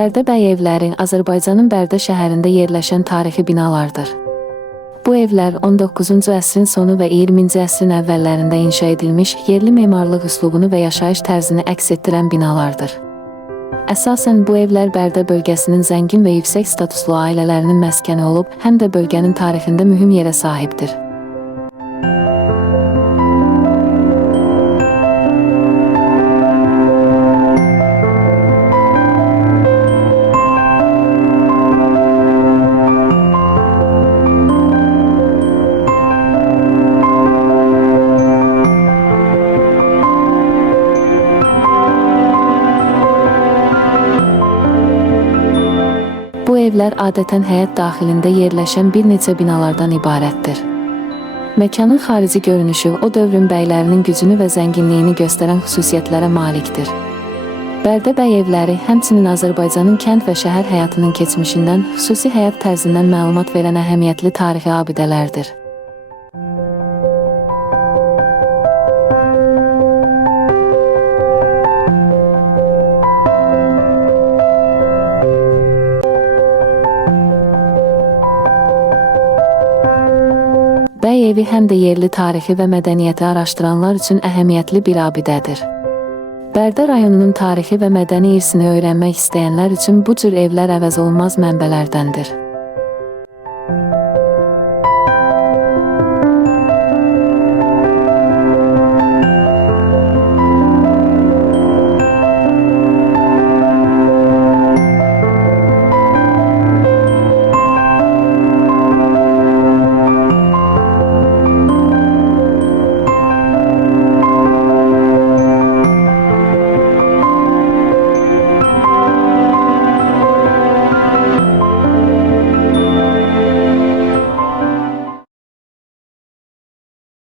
Bərdə bəy evləri Azərbaycanın Bərdə şəhərində yerləşən tarixi binalardır. Bu evlər 19-cu əsrin sonu və 20-ci əsrin əvvəllərində inşa edilmiş, yerli memarlıq üslubunu və yaşayış tərzini əks etdirən binalardır. Əsasən bu evlər Bərdə bölgəsinin zəngin və yüksək statuslu ailələrinin məskəni olub, həm də bölgənin tarixində mühüm yerə sahibdir. Bu evlər adətən həyət daxilində yerləşən bir neçə binalardan ibarətdir. Məkanın xarici görünüşü o dövrün bəylərinin gücünü və zənginliyini göstərən xüsusiyyətlərə malikdir. Bərdə bəy evləri həmçinin Azərbaycanın kənd və şəhər həyatının keçmişindən, xüsusi həyat tərzindən məlumat verən əhəmiyyətli tarixi abidələrdir. Bəy evi həm də yerli tarixi və mədəniyyəti araşdıranlar üçün əhəmiyyətli bir abidədir. Bərdə rayonunun tarixi və mədəni irsini öyrənmək istəyənlər üçün bu cür evlər əvəzolunmaz mənbələrdəndir.